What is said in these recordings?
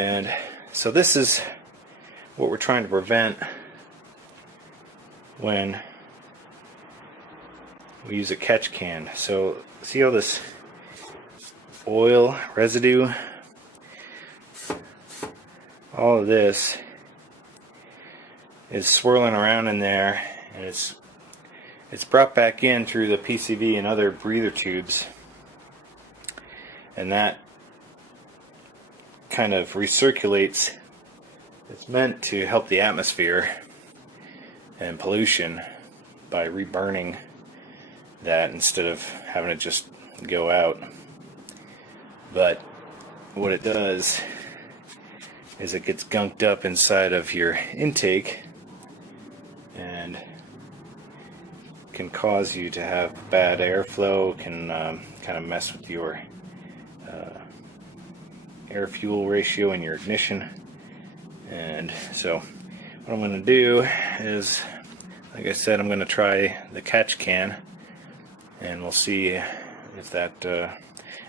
And so this is what we're trying to prevent when we use a catch can. So see all this oil residue? All of this is swirling around in there, and it's brought back in through the PCV and other breather tubes, and that kind of recirculates. It's meant to help the atmosphere and pollution by reburning that instead of having it just go out. But what it does is it gets gunked up inside of your intake and can cause you to have bad airflow, can kind of mess with your air-fuel ratio in your ignition. And so what I'm going to do is, like I said, I'm going to try the catch can, and we'll see if that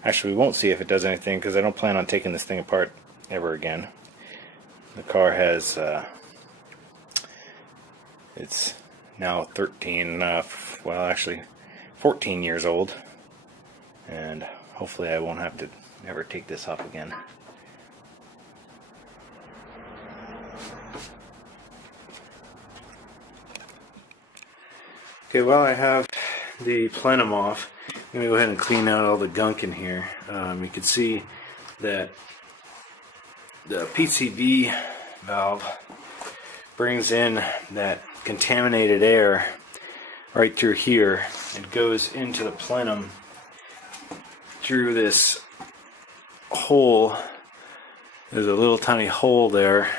actually we won't see if it does anything, because I don't plan on taking this thing apart ever again. The car has it's now 14 years old, and hopefully I won't have to ever take this off again. Okay, while I have the plenum off, I'm going to go ahead and clean out all the gunk in here. You can see that the PCV valve brings in that contaminated air right through here. It goes into the plenum through this hole. There's a little tiny hole there,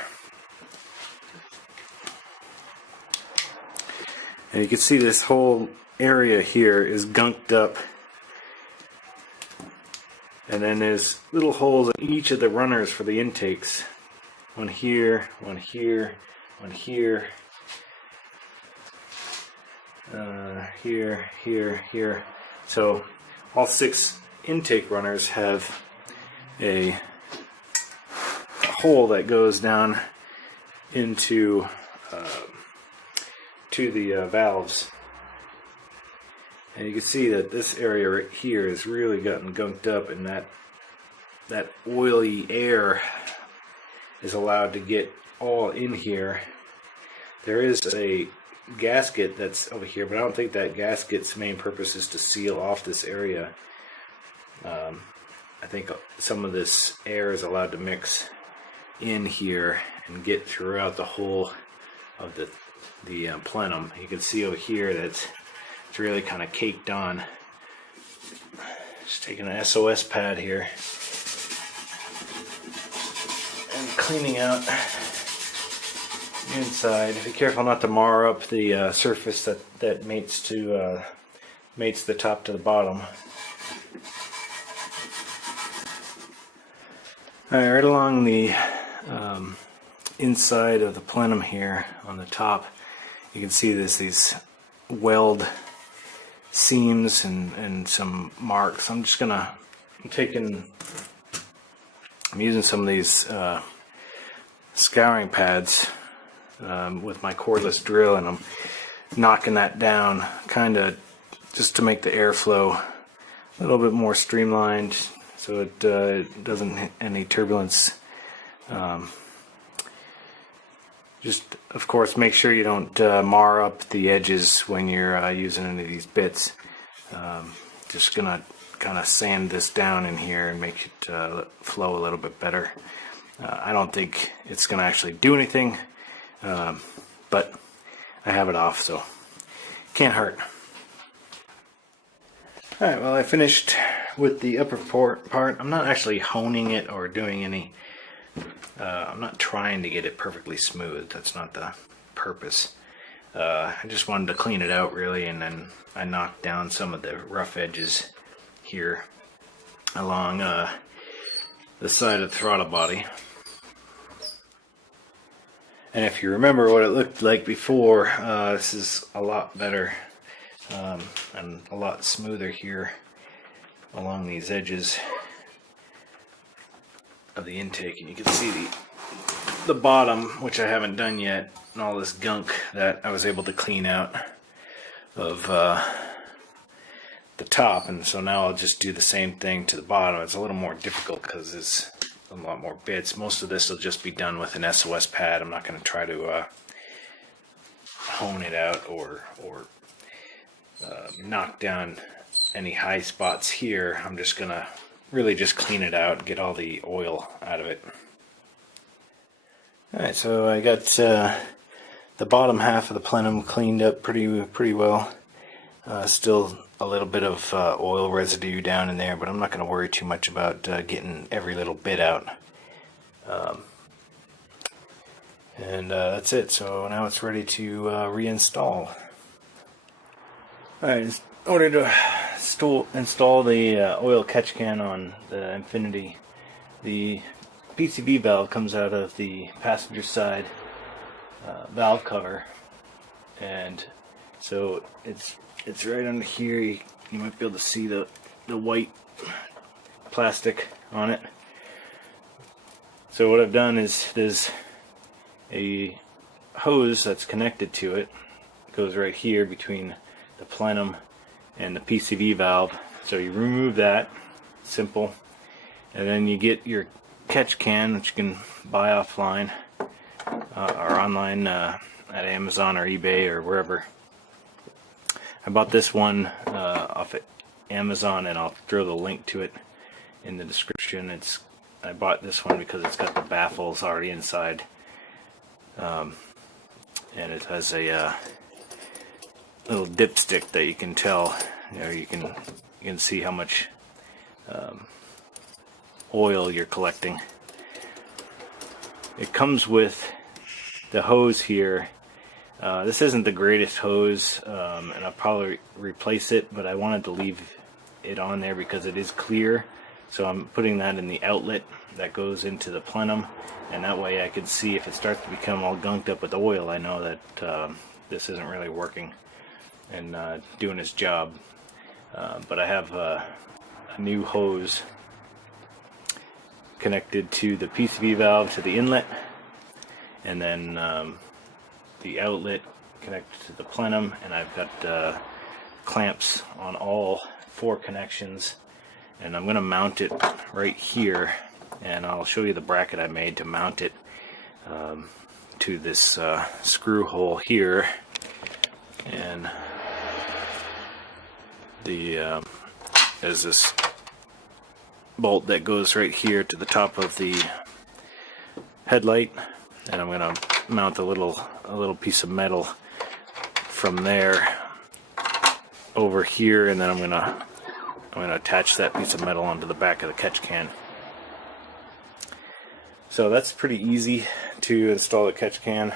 and you can see this whole area here is gunked up, and then there's little holes in each of the runners for the intakes. One here, one here, one here, here, here, here. So all 6 intake runners have a hole that goes down into to the valves. And you can see that this area right here has really gotten gunked up, and that oily air is allowed to get all in here. There is a gasket that's over here, but I don't think that gasket's main purpose is to seal off this area. I think some of this air is allowed to mix in here and get throughout the whole of the plenum. You can see over here that it's really kind of caked on. Just taking an SOS pad here and cleaning out the inside. Be careful not to mar up the surface that mates the top to the bottom. Alright, right along the inside of the plenum here on the top, you can see these weld seams and some marks. I'm using some of these scouring pads with my cordless drill, and I'm knocking that down kind of just to make the airflow a little bit more streamlined, so it doesn't hit any turbulence. Just, of course, make sure you don't mar up the edges when you're using any of these bits. Just gonna kind of sand this down in here and make it flow a little bit better. I don't think it's gonna actually do anything, but I have it off, so can't hurt. Alright, well, I finished with the upper part. I'm not actually honing it or doing any I'm not trying to get it perfectly smooth. That's not the purpose. I just wanted to clean it out really, and then I knocked down some of the rough edges here along the side of the throttle body. And if you remember what it looked like before, this is a lot better and a lot smoother here along these edges. of the intake, and you can see the bottom, which I haven't done yet, and all this gunk that I was able to clean out of the top. And so now I'll just do the same thing to the bottom. It's a little more difficult because there's a lot more bits. Most of this will just be done with an SOS pad. I'm not going to try to hone it out or knock down any high spots here. I'm just going to really just clean it out and get all the oil out of it. Alright, so I got the bottom half of the plenum cleaned up pretty well. Still a little bit of oil residue down in there, but I'm not going to worry too much about getting every little bit out. And that's it. So now it's ready to reinstall. Alright, in order to install the oil catch can on the Infiniti, the PCV valve comes out of the passenger side valve cover, and so it's right under here. You might be able to see the white plastic on it. So what I've done is there's a hose that's connected to it. It goes right here between the plenum and the PCV valve. So you remove that, simple, and then you get your catch can, which you can buy offline or online at Amazon or eBay or wherever. I bought this one off at Amazon, and I'll throw the link to it in the description. I bought this one because it's got the baffles already inside, and it has a little dipstick that you can tell. You can see how much oil you're collecting. It comes with the hose here. This isn't the greatest hose, and I'll probably replace it, but I wanted to leave it on there because it is clear. So I'm putting that in the outlet that goes into the plenum, and that way I can see if it starts to become all gunked up with oil, I know that this isn't really working and doing its job. But I have a new hose connected to the PCV valve to the inlet, and then the outlet connected to the plenum, and I've got clamps on all 4 connections, and I'm going to mount it right here, and I'll show you the bracket I made to mount it to this screw hole here. And there's this bolt that goes right here to the top of the headlight, and I'm going to mount a little piece of metal from there over here, and then I'm going to attach that piece of metal onto the back of the catch can. So that's pretty easy to install the catch can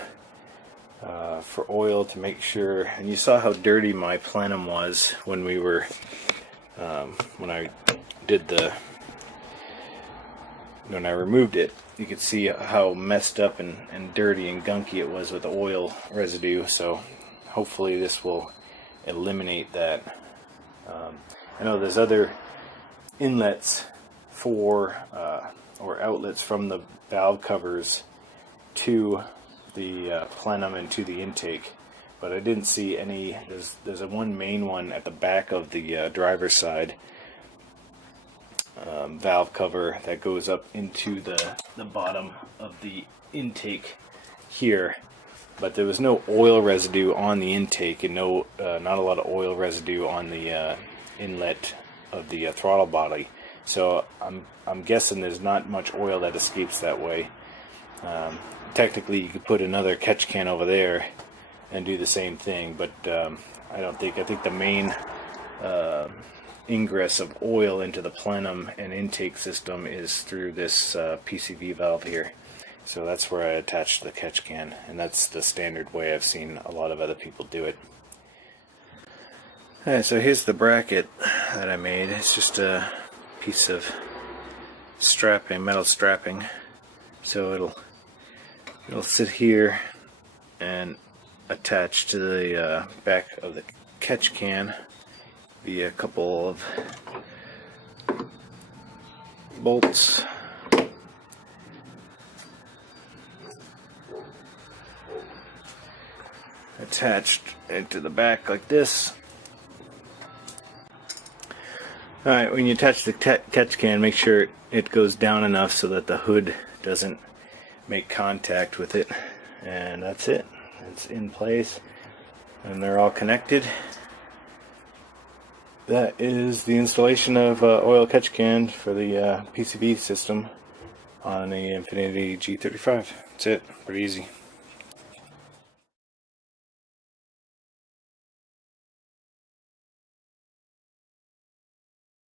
for oil, to make sure. And you saw how dirty my plenum was when we were when I removed it. You could see how messed up and dirty and gunky it was with the oil residue. So hopefully this will eliminate that. I know there's other inlets for or outlets from the valve covers to the plenum and to the intake, but I didn't see any. There's one main one at the back of the driver's side valve cover that goes up into the bottom of the intake here, but there was no oil residue on the intake, and not a lot of oil residue on the inlet of the throttle body. So I'm guessing there's not much oil that escapes that way. Technically you could put another catch can over there and do the same thing, but I think the main ingress of oil into the plenum and intake system is through this PCV valve here. So that's where I attached the catch can, and that's the standard way I've seen a lot of other people do it. Alright, so here's the bracket that I made. It's just a piece of strapping, metal strapping, so it'll sit here and attach to the back of the catch can via a couple of bolts, attached into the back like this. Alright, when you attach the catch can, make sure it goes down enough so that the hood doesn't make contact with it. And that's it. It's in place. And they're all connected. That is the installation of oil catch can for the PCV system on the Infiniti G35. That's it. Pretty easy.